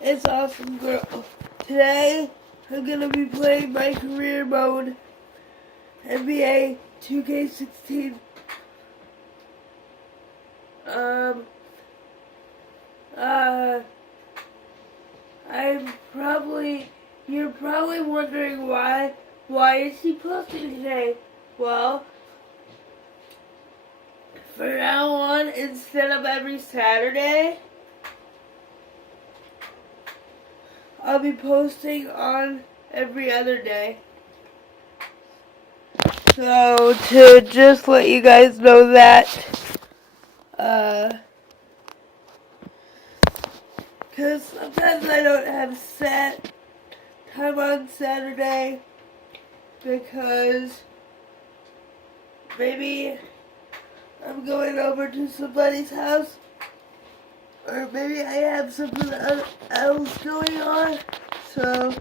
It's Awesome Girl. Today, I'm going to be playing my career mode, NBA 2K16. You're probably wondering why is he posting today? Well, from now on, instead of every Saturday, I'll be posting on every other day. So, to just let you guys know that, because sometimes I don't have set time on Saturday, because maybe I'm going over to somebody's house, or maybe I have something else going on, so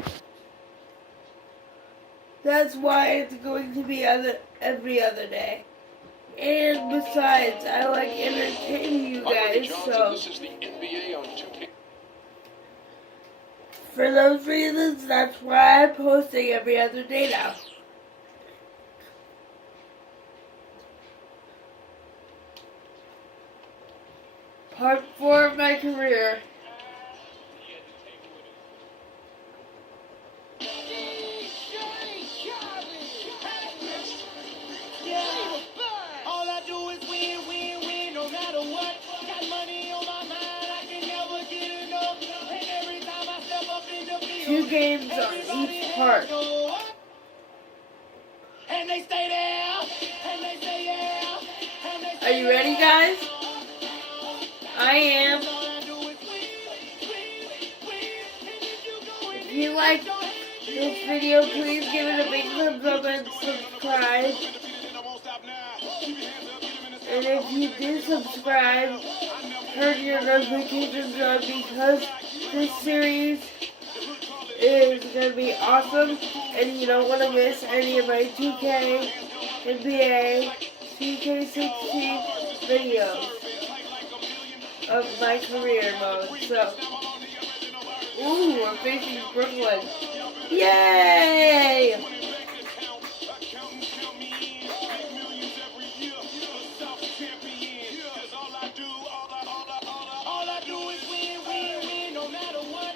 that's why it's going to be every other day. And besides, I like entertaining you guys, so this is the NBA on 2K. For those reasons, that's why I'm posting every other day now. Part 4 of my career. All I do is win, no matter what. Got money on my mind, I can never get enough. And every time I step up in the field, 2 games on each part. And they stay there, and they say yeah. Are you ready, guys? I am. If you like this video, please give it a big thumbs up and subscribe. And if you do subscribe, turn your notifications on, because this series is going to be awesome and you don't want to miss any of my 2K, NBA, 2K16 videos of my career mode. So, ooh, we're facing Brooklyn. Yay! All I do is win, no matter what.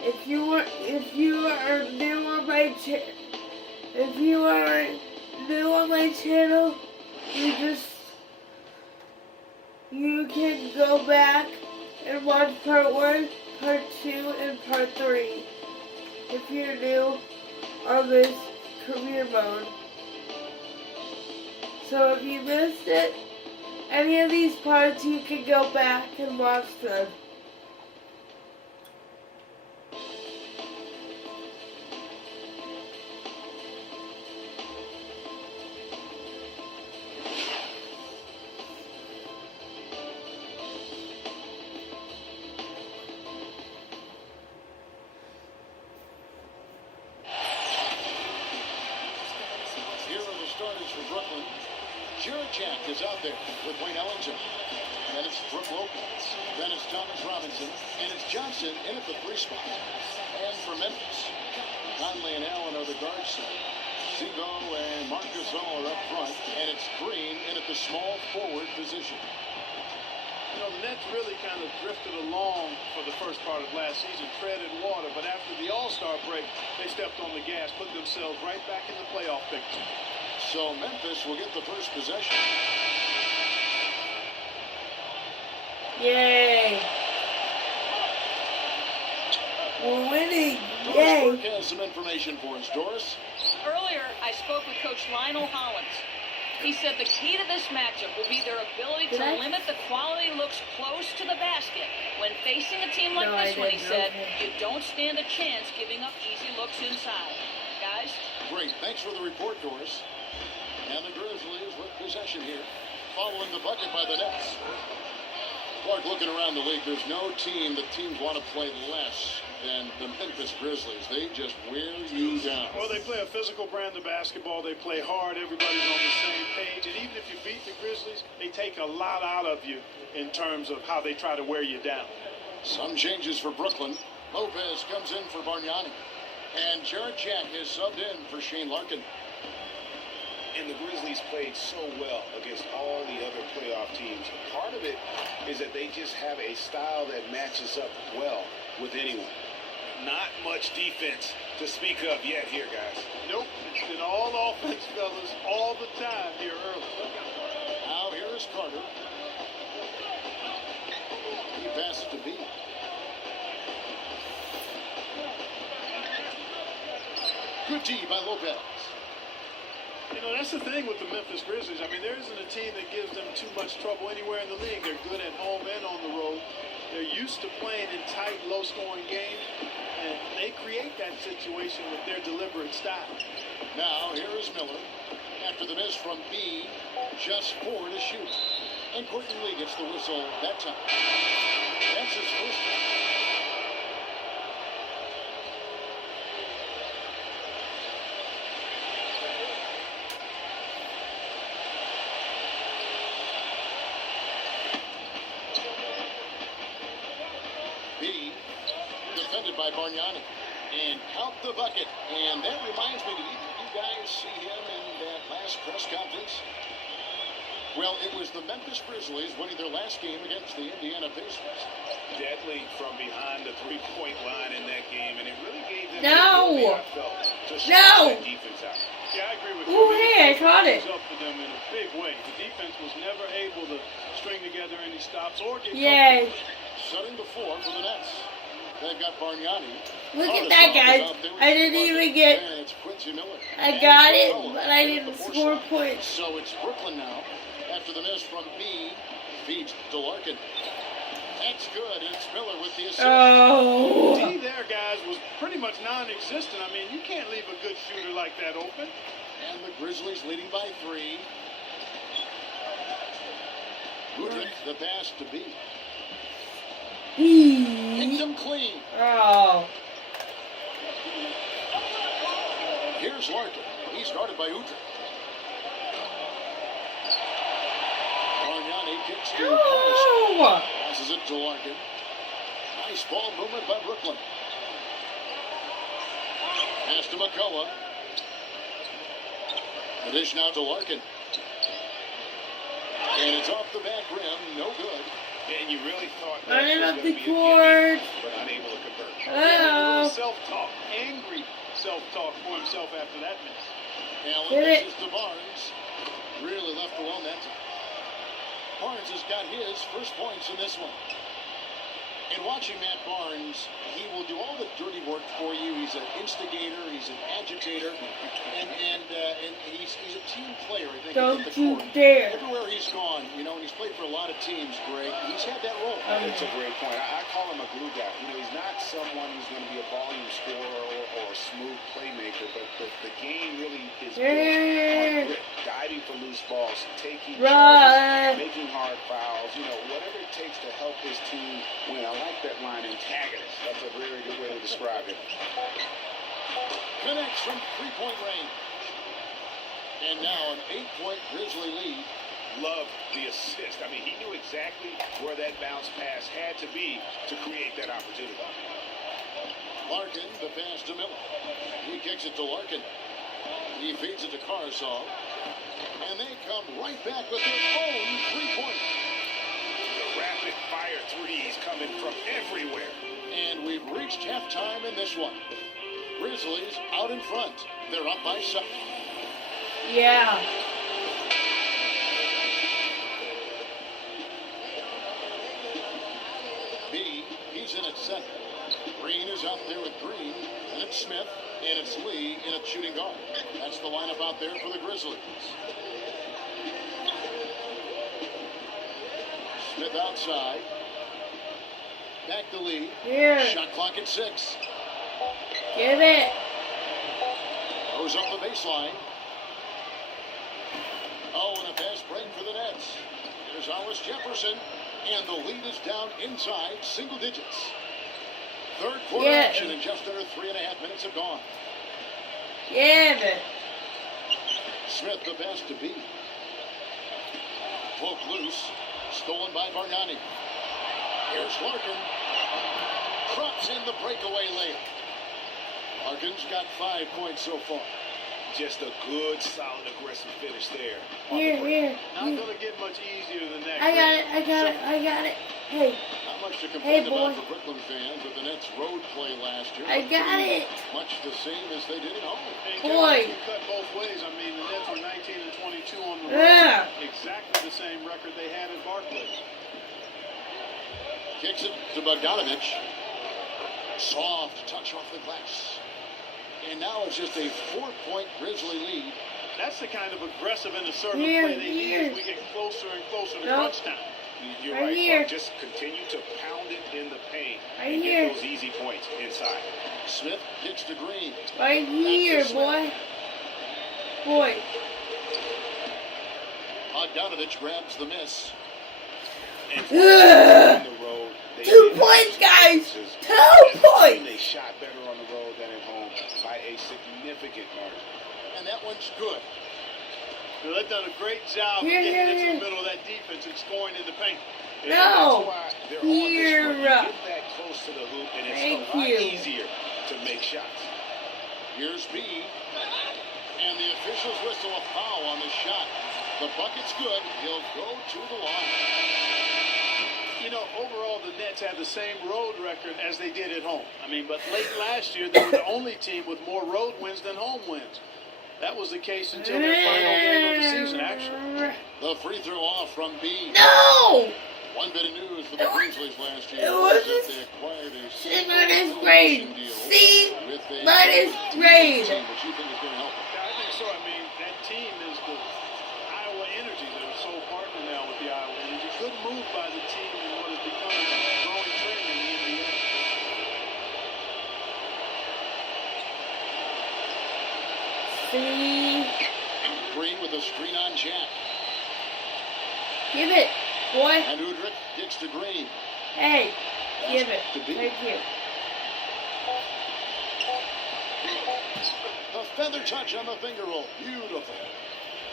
If you are new on my channel, you can go back and watch part 1, part 2, and part 3. If you're new on this career mode. So if you missed it, any of these parts, you can go back and watch them. Starters for Brooklyn. Juracek is out there with Wayne Ellington. Then it's Brook Lopez. Then it's Thomas Robinson. And it's Johnson in at the 3 spot. And for Memphis, Conley and Allen are the guard set. Zigo and Marc Gasol are up front. And it's Green in at the small forward position. You know, the Nets really kind of drifted along for the first part of last season, treaded water, but after the All-Star break, they stepped on the gas, put themselves right back in the playoff picture. So Memphis will get the first possession. Yay! We're winning! Doris Yay! Burke has some information for us. Doris? Earlier, I spoke with Coach Lionel Hollins. He said the key to this matchup will be their ability to limit the quality looks close to the basket. When facing a team like this one, he said, you don't stand a chance giving up easy looks inside. Guys? Great. Thanks for the report, Doris. And the Grizzlies with possession here, following the bucket by the Nets. Clark, looking around the league, there's no team that teams want to play less than the Memphis Grizzlies. They just wear you down. Well, they play a physical brand of basketball. They play hard. Everybody's on the same page. and even if you beat the Grizzlies, they take a lot out of you in terms of how they try to wear you down. Some changes for Brooklyn. Lopez comes in for Bargnani. And Jarrett Jack has subbed in for Shane Larkin. And the Grizzlies played so well against all the other playoff teams. Part of it is that they just have a style that matches up well with anyone. Not much defense to speak of yet here, guys. Nope, it's been all offense, fellas, all the time here early. Now here is Carter. He passes to B. Good D by Lopez. You know, that's the thing with the Memphis Grizzlies. I mean, there isn't a team that gives them too much trouble anywhere in the league. They're good at home and on the road. They're used to playing in tight, low-scoring games, and they create that situation with their deliberate style. Now, here is Miller. After the miss from B, just 4 to shoot. And Courtney Lee gets the whistle that time. That's his first. B, defended by Bargnani. And count the bucket. And that reminds me, did either of you guys see him in that last press conference? Well, it was the Memphis Grizzlies winning their last game against the Indiana Pacers. Deadly from behind the three-point line in that game, and it really gave them No! the ability, I felt, to shut No! that defense out. Yeah, I agree with Ooh, you. hey, I caught it. Up for them in a big way. The defense was never able to string together any stops or get Yay. Shutting the floor for the Nets. They've got Bargnani. Look at that, guys. I didn't even get. And it's Quincy Miller. I And got it, McCullough but I at didn't the score force line. points. So it's Brooklyn now. After the miss from B, feeds to Larkin. That's good. It's Miller with the assist. Oh. D there, guys, was pretty much non-existent. I mean, you can't leave a good shooter like that open. And the Grizzlies leading by 3. Udrich, the pass to B. Picked him clean. Oh. Here's Larkin. He's guarded by Udrich. Bargnani kicks to Patterson. Oh. Passes it to Larkin. Nice ball movement by Brooklyn. Pass to McCullough. The dish now to Larkin. And it's off the back rim. No good. And you really thought that Running was up going the to be a court. gimme, but unable to convert. A little Oh. self-talk, angry self-talk for himself after that miss. Allen Hit it. passes to Barnes. Really left alone that time. Barnes has got his first points in this one. And watching Matt Barnes, he will do all the dirty work for you. He's an instigator. He's an agitator. And he's a team player, I think. Don't at the you court. dare. Everywhere he's gone, and he's played for a lot of teams, Greg. He's had that role. That's a great point. I call him a glue guy. He's not someone who's going to be a volume scorer or a smooth playmaker, but the game really is built on grit, diving for loose balls, taking Run. charges, making hard fouls, whatever it takes to help his team win. I like that line, antagonist. That's a very good way to describe it. Connects from three-point range. And now an 8-point Grizzly lead. Love the assist. I mean, he knew exactly where that bounce pass had to be to create that opportunity. Larkin, the pass to Miller. He kicks it to Larkin. He feeds it to Carsall. And they come right back with their own three-point. The rapid fire threes coming from everywhere. And we've reached halftime in this one. Grizzlies out in front. They're up by 7. Yeah. B, he's in at center. Green is out there with Green. And it's Smith. And it's Lee in a shooting guard. That's the lineup out there for the Grizzlies. Smith outside. Back to Lee. Here. Shot clock at 6. Give it. Goes up the baseline. Oh, and a fast break for the Nets. Here's Hollis Jefferson. And the lead is down inside single digits. Third quarter Yeah. action and just under 3.5 minutes have gone. Give it. Smith the pass to B. Poked loose. Stolen by Bargnani. Here's Larkin. Drops in the breakaway layup. Larkin's got 5 points so far. Just a good, solid, aggressive finish there. Here. Not going to get much easier than that. I got it. Hey, Not much to complain Hey, about boy. for Brooklyn fans with the Nets road play last year. I got it. Much the same as they did at home. And Boy. You cut both ways. I mean, the Nets were 19 and 22 on the road. Yeah. Exactly the same record they had at Barclays. Kicks it to Bogdanovich. Soft touch off the glass. And now it's just a 4-point Grizzly lead. That's the kind of aggressive and assertive Here, play they need here. as we get closer and closer to Nope. crunch time. You're Right right, here. Clark. Just continue to pound it in the paint Right and here. get those easy points inside. Smith kicks to Green. Right here, boy. Boy. Bogdanovich grabs the miss. And Ugh. on the road, they 2 did points, guys. chances. 2 As a team, points. They shot better on the road than at home by a significant margin. And that one's good. So they've done a great job Here, of getting here, into here. the middle of that defense and scoring in the paint. And No. that's why they're Here. on this run. You get that close to the hoop, and it's Thank a lot you. easier to make shots. Here's B. And the officials whistle a foul on the shot. The bucket's good. He'll go to the line. You know, overall, the Nets had the same road record as they did at home. I mean, but late last year, they were the only team with more road wins than home wins. That was the case until their final game of the season, actually. The free throw off from B. No. One bit of news for the It was- Grizzlies last year it was was that they acquired a C minus grade. deal C with a minus grade. team, which you think is going to help them. Yeah, I think so. I mean, that team is the Iowa Energy. They're a sole partner now with the Iowa Energy. Good move by the team in what has become a growing trend in the NBA. See. Green with a screen on Jack. Give it, boy. And Udrich kicks to Green. Hey. Give it. To B. Thank you. A feather touch on the finger roll. Beautiful.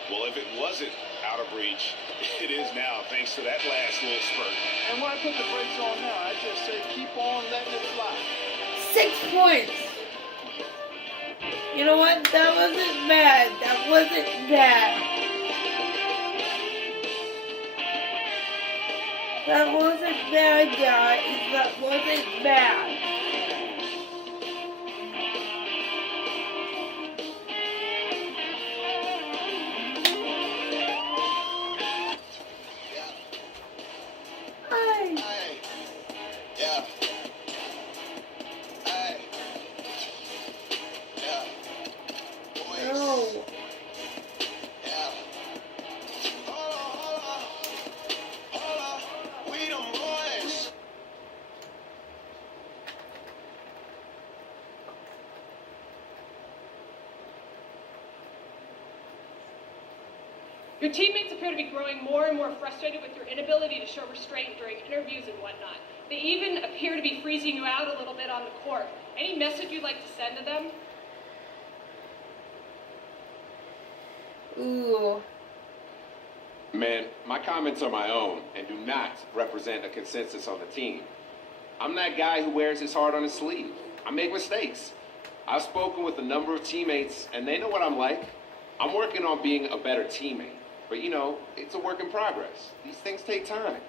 Well, if it wasn't out of reach, it is now, thanks to that last little spurt. And why put the brakes on now? I just say keep on letting it fly. 6 points. You know what? That wasn't bad. That wasn't bad. That wasn't bad, guys. That wasn't bad. Hey. Hey, yeah. Hey, yeah. Boys, No. yeah. Hold on. We them boys. Your teammates appear to be growing more and more frustrated with your inability to show restraint during interviews and whatnot. They even appear to be freezing you out a little bit on the court. Any message you'd like to send to them? Ooh. Man, my comments are my own and do not represent a consensus on the team. I'm that guy who wears his heart on his sleeve. I make mistakes. I've spoken with a number of teammates, and they know what I'm like. I'm working on being a better teammate. But, you know, it's a work in progress. These things take time.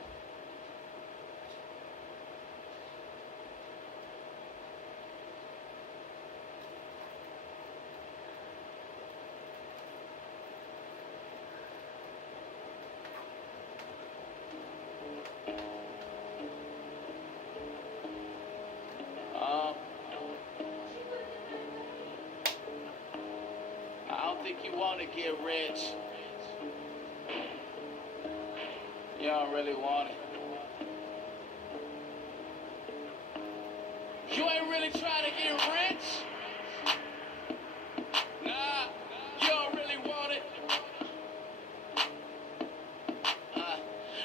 I don't think you want to get rich. You don't really want it. You ain't really trying to get rich? Nah, you don't really want it.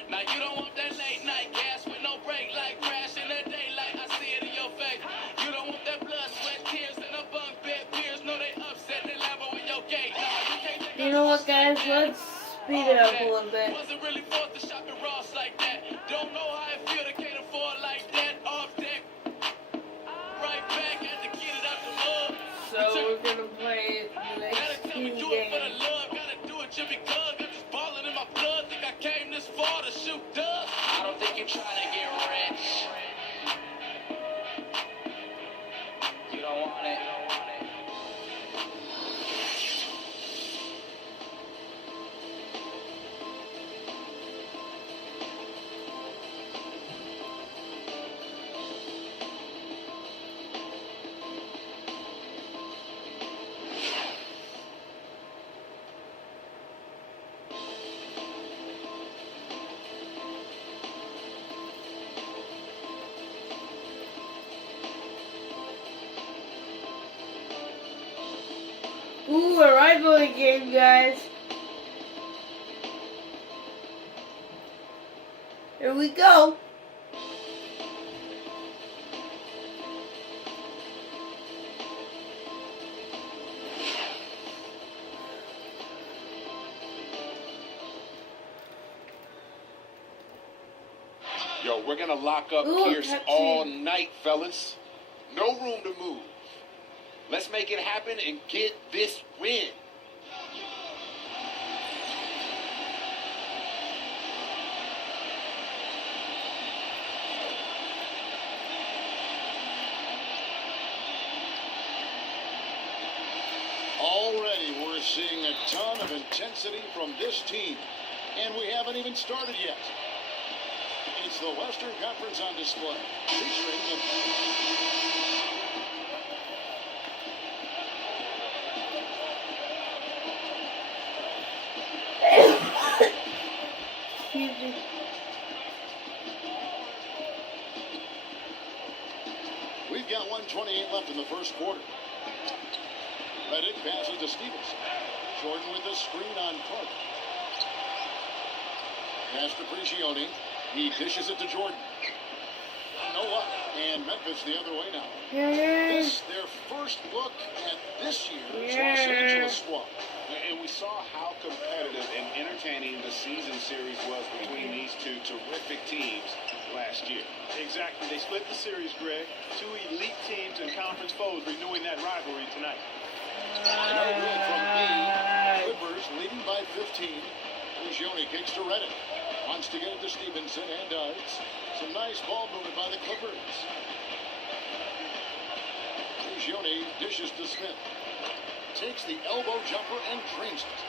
Now you don't want that late night gas with no break, like crash in the daylight. I see it in your face. You don't want that blood, sweat, tears, and a bunk bed peers. No, they upset the level in your gate. Nah, you can't take You know what, guys? Let's speed it up a little bit. Wasn't really forced to shop at Ross like that. Don't know how it feel to can't afford like that. Off deck. Right back, had to get it out the mud. So we're gonna play the next Gotta tell me two do it for the games. love. Gotta do it just because. Got this ballin' in my blood. Think I came this far to shoot dubs. I don't think you're trying to get rich. You don't want it. Ooh, a rivalry game, guys. Here we go. Yo, we're gonna lock up Ooh, Pierce Pepsi. all night, fellas. No room to move. Let's make it happen and get this win. Already we're seeing a ton of intensity from this team, and we haven't even started yet. It's the Western Conference on display, featuring the Excuse me. We've got 1:28 left in the first quarter. Reddick passes to Stevenson. Jordan with a screen on Clark. Pass to Prigioni. He dishes it to Jordan. Noah and Memphis the other way now. This their first look at this year's Los Angeles squad. And we saw how competitive and entertaining the season series was between these two terrific teams last year. Exactly. They split the series, Greg. Two elite teams and conference foes renewing that rivalry tonight. No good from B. Clippers leading by 15. Prigioni kicks to Reddick. Wants to get it to Stevenson and does. Some nice ball movement by the Clippers. Prigioni dishes to Smith. Takes the elbow jumper and drains it.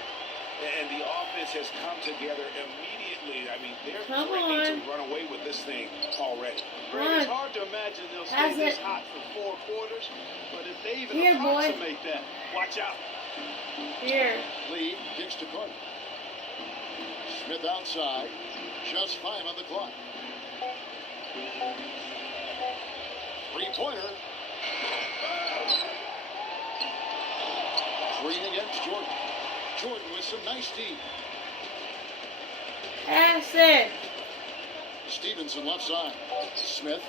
And the offense has come together immediately. I mean, they're Come threatening on. to run away with this thing already. Greg, it's hard to imagine they'll Has stay this it. hot for 4 quarters, but if they even Here, boy. approximate that, watch out. Here. Lee kicks to Carter. Smith outside. Just 5 on the clock. Three-pointer. Green against Jordan. Jordan with some nice D. Pass it. Stevenson left side. Smith.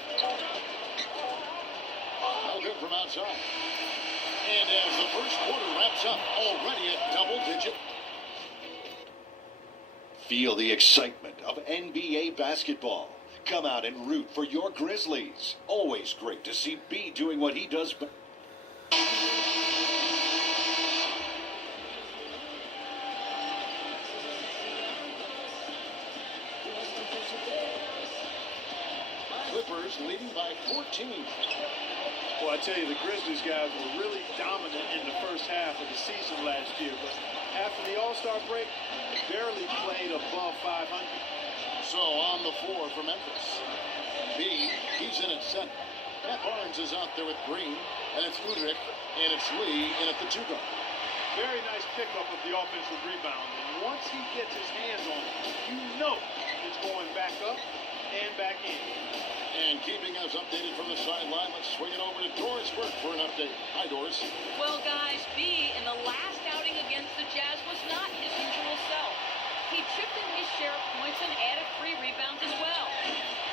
No good from outside. And as the first quarter wraps up, already at double digit. Feel the excitement of NBA basketball. Come out and root for your Grizzlies. Always great to see B doing what he does best. Clippers leading by 14. Well, I tell you, the Grizzlies guys were really dominant in the first half of the season last year, but after the All-Star break, they barely played above 500. So on the floor for Memphis. B, he's in at center. Matt Barnes is out there with Green, and it's Udrich, and it's Lee in at the 2 guard. Very nice pickup of the offensive rebound. And once he gets his hands on it, you know it's going back up and back in. And keeping us updated from the sideline, let's swing it over to Doris Burke for an update. Hi, Doris. Well, guys, B in the last outing against the Jazz was not his usual self. He chipped in his share of points and added 3 rebounds as well.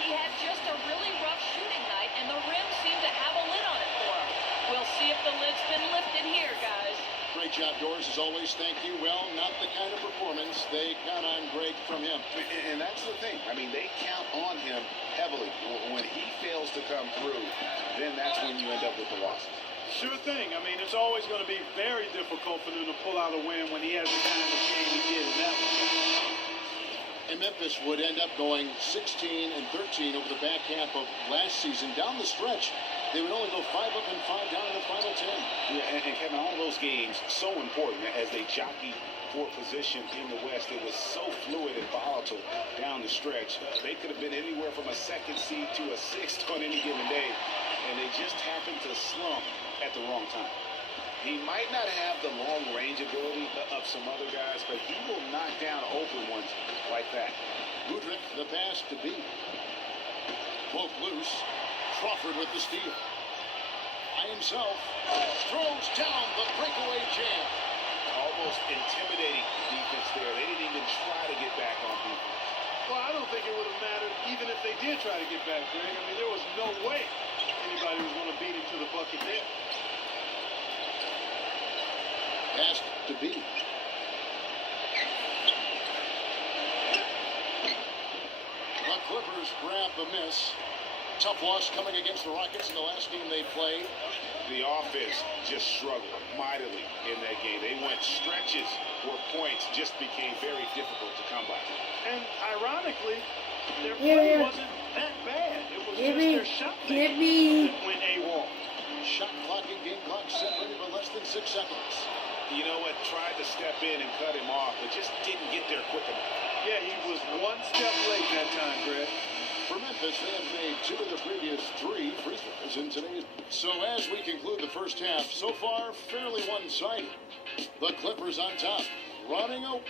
He had just a really rough shooting night, and the rim seemed to have a lid on it for him. We'll see if the lid's been lifted here, guys. Great job, Doris, as always. Thank you. Well, not the kind of performance they count on, Greg, from him. And that's the thing. I mean, they count on him heavily. When he fails to come through, then that's when you end up with the losses. Sure thing. I mean, it's always going to be very difficult for them to pull out a win when he has the kind of game he did in that one. And Memphis would end up going 16 and 13 over the back half of last season. Down the stretch, they would only go 5 up and 5 down in the final 10. Yeah, and Kevin, all those games so important as they jockeyed for position in the West. It was so fluid and volatile down the stretch. They could have been anywhere from a second seed to a sixth on any given day, and they just happened to slump at the wrong time. He might not have the long range ability of some other guys, but he will knock down open ones like that. Woodrick, the pass to B. Woke loose. Crawford with the steal. By himself, throws down the breakaway jam. Almost intimidating defense there. They didn't even try to get back on defense. Well, I don't think it would have mattered even if they did try to get back, Greg. I mean, there was no way anybody was going to beat him to the bucket there. Pass to B. The Clippers grab the miss. Tough loss coming against the Rockets in the last game they played. The offense just struggled mightily in that game. They went stretches where points just became very difficult to come by. And ironically, their play wasn't that bad. It was just their shot that went AWOL. Shot clock and game clock separated by less than 6 seconds. You know what? Tried to step in and cut him off, but just didn't get there quick enough. Yeah, he was one step late that time, Greg. For Memphis, they have made 2 of the previous 3 free throws in today's. So as we conclude the first half, so far fairly one-sided. The Clippers on top, running open.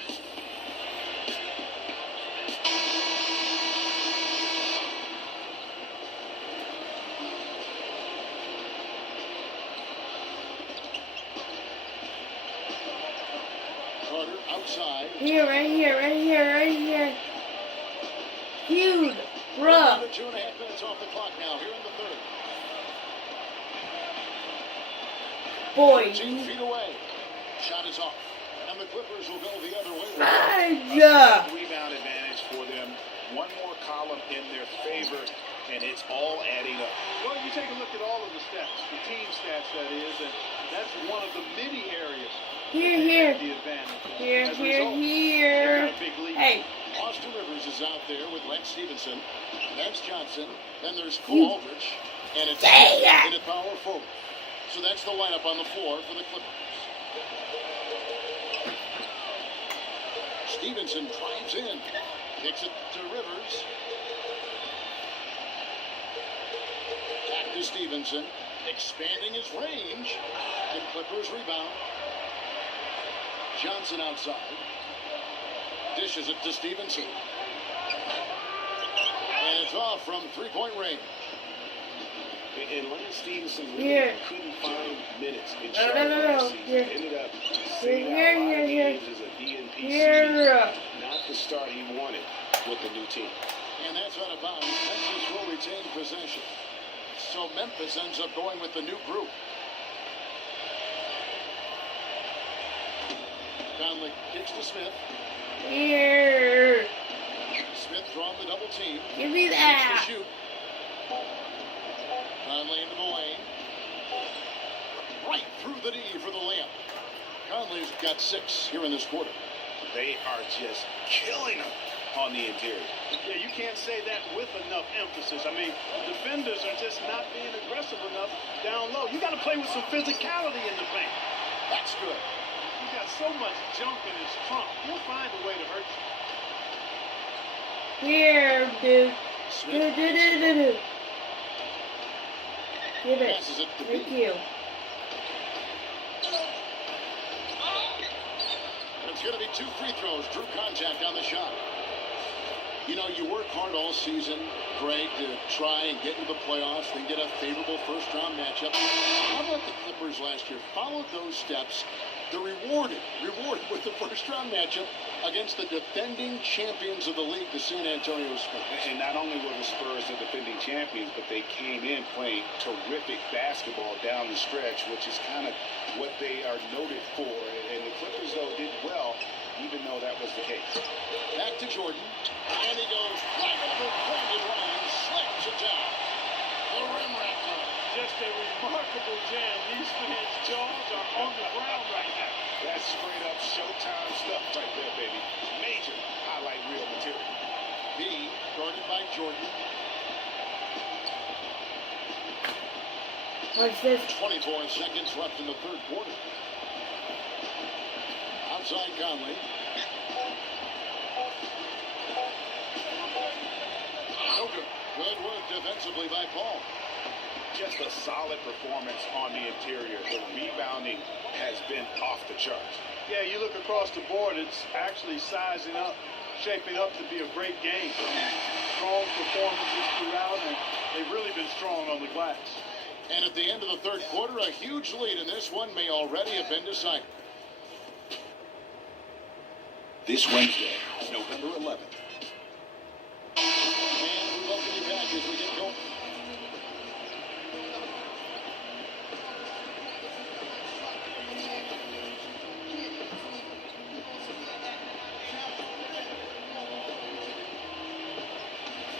Carter outside. Here, right here, right here, right here. Huge, bruh. 2.5 minutes off the clock now, here in the third. Boy. 13 feet away. Shot is off. And the Clippers will go the other way. Rebound advantage for them. One more column in their favor, and it's all adding up. Well, you take a look at all of the stats, the team stats, that is, and that's one of the many areas. Here. The advantage. Here. Got a big lead. Hey. Austin Rivers is out there with Lex Stevenson. That's Johnson. Then there's Cole Aldrich. And it's in a power forward. So that's the lineup on the floor for the Clippers. Stevenson drives in. Kicks it to Rivers. Back to Stevenson. Expanding his range. The Clippers rebound. Johnson outside. Dishes it to Stevenson. And it's off from three-point range. And Lance Stevenson really couldn't find minutes in Charlotte last season. Ended up sitting out a lot of games as a DNP not the start he wanted with the new team. And that's out of bounds. Memphis will retain possession. So Memphis ends up going with the new group. Conley kicks to Smith. Here. Smith drawing the double team. Give me that. To shoot. Conley into the lane. Right through the knee for the layup. Conley's got 6 here in this quarter. They are just killing them on the interior. Yeah, you can't say that with enough emphasis. I mean, the defenders are just not being aggressive enough down low. You got to play with some physicality in the paint. That's good. He's got so much junk in his trunk. He'll find a way to hurt you. Here, dude. Smith Give it. passes it to Thank B. you. And it's going to be 2 free throws. Drew contact on the shot. You know, you work hard all season, Greg, to try and get into the playoffs, then get a favorable first-round matchup. How about the Clippers last year? Followed those steps. They're rewarded with the first-round matchup against the defending champions of the league, the San Antonio Spurs. And not only were the Spurs the defending champions, but they came in playing terrific basketball down the stretch, which is kind of what they are noted for. And the Clippers, though, did well, even though that was the case. Back to Jordan, and he goes right over Brandon Ryan, slams it down. The rim wrapper. Just a remarkable jam. These fans' jaws are on the ground right now. That's straight up Showtime stuff right there, baby. Major highlight reel material. B, guarded by Jordan. Watch this. 24 seconds left in the third quarter. Outside Conley. No good. Good work defensively by Paul. Just a solid performance on the interior. The rebounding has been off the charts. Yeah, you look across the board, it's actually sizing up, shaping up to be a great game. Strong performances throughout, and they've really been strong on the glass. And at the end of the third quarter, a huge lead in this one may already have been decided. This Wednesday, November 11th. And we welcome you back as we get going.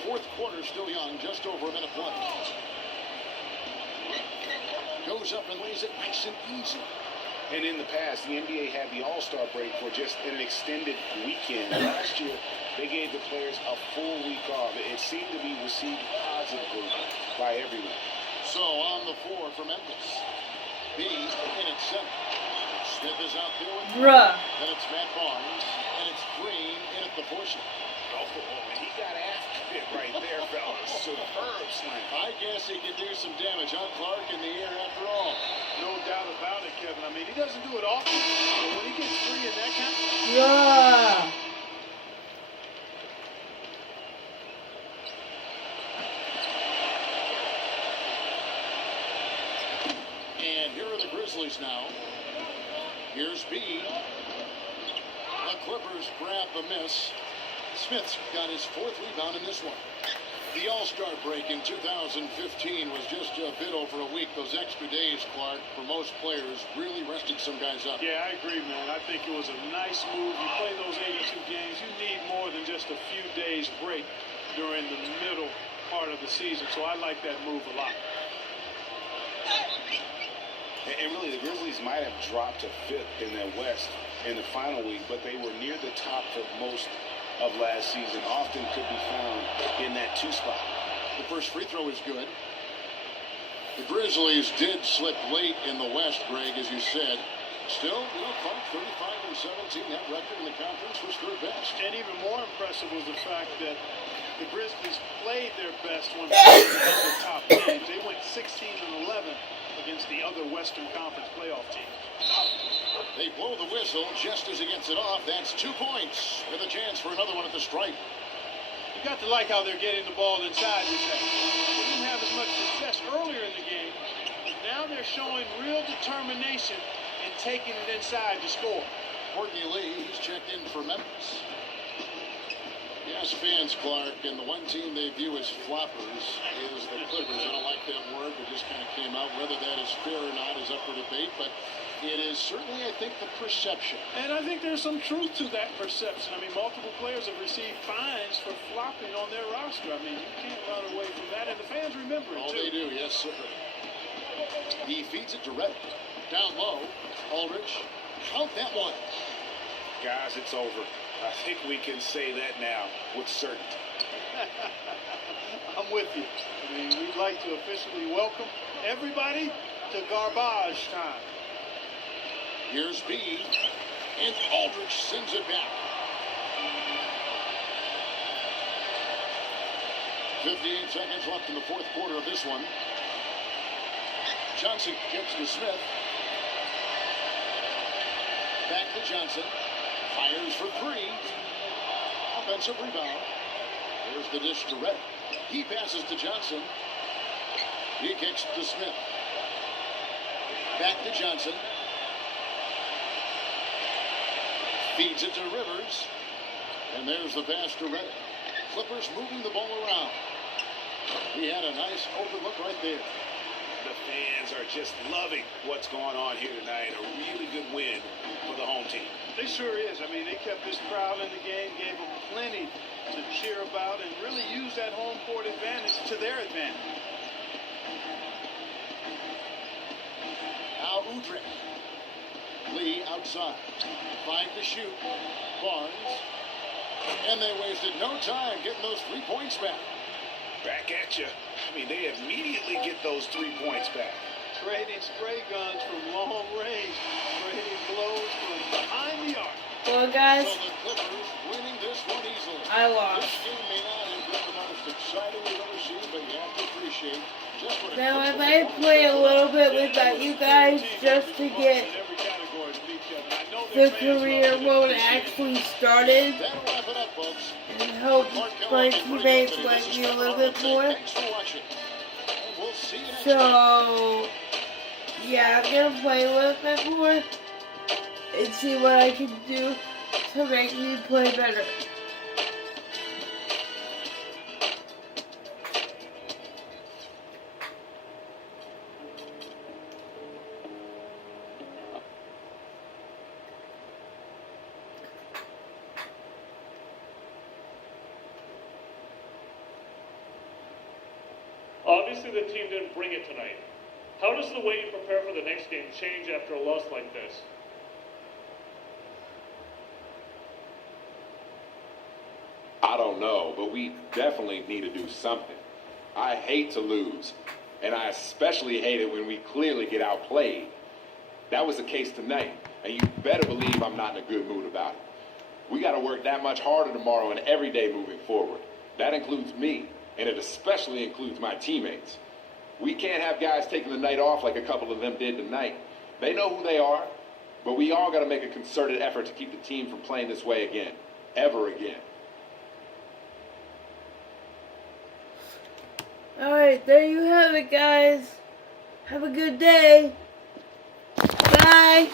Fourth quarter still young, just over a minute left. Goes up and lays it nice and easy. And in the past, the NBA had the All-Star break for just an extended weekend. Last year, they gave the players a full week off. It seemed to be received positively by everyone. So on the floor for Memphis. B in at center. Smith is out there with Bruh. Then it's Matt Barnes. And it's Green in at the portion. Oh, he got ass hit right there, fellas. Superb slam. I guess he can do some damage on Clark in the air after all. No doubt about it, Kevin. I mean, he doesn't do it often, but when he gets free in that kind of... Bruh. And here are the Grizzlies now. Here's B. The Clippers grab the miss. Smith's got his fourth rebound in this one. The All-Star break in 2015 was just a bit over a week. Those extra days, Clark, for most players, really rested some guys up. Yeah, I agree, man. I think it was a nice move. You play those 82 games, you need more than just a few days break during the middle part of the season. So I like that move a lot. And really, the Grizzlies might have dropped to fifth in the West in the final week, but they were near the top for most of last season. Often could be found in that 2 spot. The first free throw is good. The Grizzlies did slip late in the West, Greg, as you said. Still, Clark, 35-17. That record in the conference was third best. And even more impressive was the fact that the Grizzlies played their best when they were in the top games. They went 16-11 against the other Western Conference playoff teams. They blow the whistle just as he gets it off. That's 2 points with a chance for another one at the stripe. You got to like how they're getting the ball inside this half. They didn't have as much success earlier in the game, but now they're showing real determination in taking it inside to score. Courtney Lee, he's checked in for Memphis. Yes, fans, Clark, and the one team they view as floppers is the Clippers. I don't like that word, but just kind of came out. Whether that is fair or not is up for debate, but it is certainly, I think, the perception. And I think there's some truth to that perception. I mean, multiple players have received fines for flopping on their roster. I mean, you can't run away from that, and the fans remember it, Oh, too. they do, yes, sir. He feeds it to Reddick. Down low, Aldridge. Count that one. Guys, it's over. I think we can say that now with certainty. I'm with you. I mean, we'd like to officially welcome everybody to garbage time. Here's B, and Aldridge sends it back. 58 seconds left in the fourth quarter of this one. Johnson gets to Smith. Back to Johnson. Fires for 3. Offensive rebound. There's the dish to Reddick. He passes to Johnson. He kicks to Smith. Back to Johnson. Feeds it to Rivers. And there's the pass to Reddick. Clippers moving the ball around. He had a nice open look right there. The fans are just loving what's going on here tonight. A really good win for the home team. They sure is. I mean, they kept this crowd in the game, gave them plenty to cheer about, and really used that home court advantage to their advantage. Now Udrih. Lee outside. 5 to shoot. Barnes. And they wasted no time getting those 3 points back. Back at you. I mean, they immediately get those 3 points back. Trading spray guns from long range, trading blows from behind the arc. Well, guys, So the Clippers winning this one easily. I lost. This game may not have been the most exciting we've ever seen, but you have to appreciate just what Now I might play a little bit without you guys just to get the career mode actually started That'll wrap it up, folks. and hope my teammates like me a little bit more. Thanks for watching. And we'll see you next time. So, yeah, I'm gonna play a little bit more and see what I can do to make me play better. Obviously, the team didn't bring it tonight. How does the way you prepare for the next game change after a loss like this? I don't know, but we definitely need to do something. I hate to lose, and I especially hate it when we clearly get outplayed. That was the case tonight, and you better believe I'm not in a good mood about it. We got to work that much harder tomorrow and every day moving forward. That includes me, and it especially includes my teammates. We can't have guys taking the night off like a couple of them did tonight. They know who they are, but we all got to make a concerted effort to keep the team from playing this way again, ever again. Alright, there you have it, guys. Have a good day. Bye.